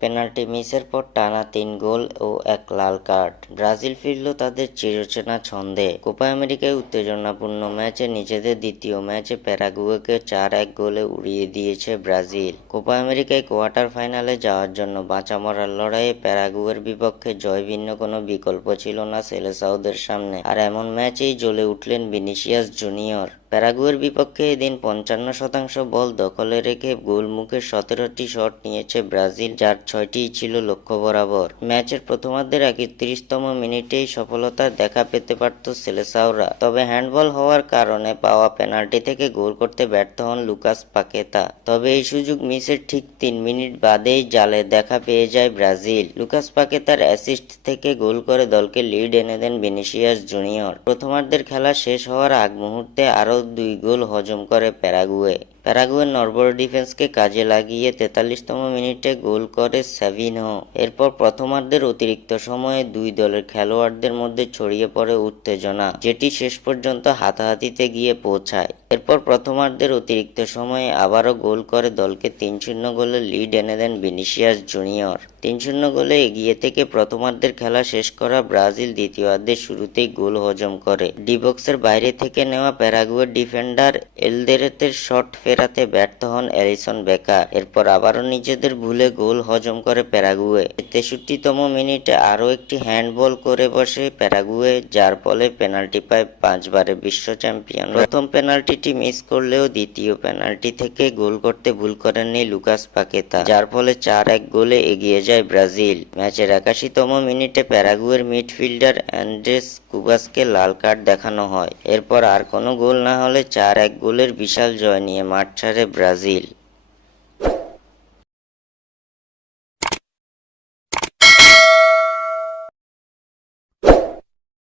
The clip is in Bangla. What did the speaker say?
পেনাল্টি মিসের পর টানা ৩ গোল ও ১ লাল কার্ড। ব্রাজিল ফিরল তাদের চিরচেনা ছন্দে। কোপা আমেরিকায় উত্তেজনাপূর্ণ ম্যাচে নিজেদের দ্বিতীয় ম্যাচে প্যারাগুয়েকে ৪-১ গোলে উড়িয়ে দিয়েছে ব্রাজিল। কোপা আমেরিকায় কোয়ার্টার ফাইনালে যাওয়ার জন্য বাঁচা মরার লড়াইয়ে প্যারাগুয়ের বিপক্ষে জয় ভিন্ন কোনো বিকল্প ছিল না সেলেসাওদের সামনে। আর এমন ম্যাচেই জ্বলে উঠলেন ভিনিসিয়াস জুনিয়র। প্যারাগুয়ের বিপক্ষে এদিন ৫৫% বল দখলে রেখে গোলমুখে ১৭টি শট নিয়েছে ব্রাজিল, যার ৬টিই ছিল লক্ষ্য বরাবর। ম্যাচের প্রথমার্ধের ৩১তম মিনিটেই সফলতার দেখা পেতে পারত সেলেসাওরা, তবে হ্যান্ডবল হওয়ার কারণে পাওয়া পেনাল্টি থেকে গোল করতে ব্যর্থ হন লুকাস পাকেতা। তবে এই সুযোগ মিসের ঠিক ৩ মিনিট বাদেই জালে দেখা পেয়ে যায় ব্রাজিল। লুকাস পাকেতার অ্যাসিস্ট থেকে গোল করে দলকে লিড এনে দেন ভিনিসিয়াস জুনিয়র। প্রথমার্ধের খেলা শেষ হওয়ার আগ মুহূর্তে আরও ২ গোল হজম করে প্যারাগুয়ে। প্যারাগুয়ের নড়বড়ে ডিফেন্সকে কাজে লাগিয়ে ৪৩তম মিনিটে গোল করে স্যাভিনহো। এরপর প্রথমার্ধের অতিরিক্ত সময়ে দুই দলের খেলোয়াড়দের মধ্যে ছড়িয়ে পড়ে উত্তেজনা, যেটি শেষ পর্যন্ত হাতাহাতিতে গিয়ে পৌঁছায়। এরপর প্রথমার্ধের অতিরিক্ত সময়ে আবারও গোল করে দলকে ৩-০ গোলে লিড এনে দেন ভিনিসিয়াস জুনিয়র। ৩-০ গোলে এগিয়ে থেকে প্রথমার্ধের খেলা শেষ করা ব্রাজিল দ্বিতীয়ার্ধের শুরুতেই গোল হজম করে। ডি বক্সের বাইরে থেকে নেওয়া প্যারাগুয়ের ডিফেন্ডার এলদেরেতের শট ফেরাতে ব্যর্থ হন অ্যালিসন বেকার। এরপর আবারও নিজেদের ভুলে গোল হজম করে প্যারাগুয়ে। ৬৩তম মিনিটে আরও একটি হ্যান্ডবল করে বসে প্যারাগুয়ে, যার ফলে পেনাল্টি পায় ৫ বারের বিশ্ব চ্যাম্পিয়ন। প্রথম পেনাল্টিটি মিস করলেও দ্বিতীয় পেনাল্টি থেকে গোল করতে ভুল করেননি লুকাস পাকেতা, যার ফলে ৪-১ গোলে এগিয়ে যায় ব্রাজিল। ম্যাচের ৮১তম মিনিটে প্যারাগুয়ের মিডফিল্ডার অ্যান্ড্রেস কুবাসকে লাল কার্ড দেখানো হয়। এরপর আর কোনো গোল না হলে ৪-১ গোলের বিশাল জয় নিয়ে মাঠ ছাড়ে ব্রাজিল।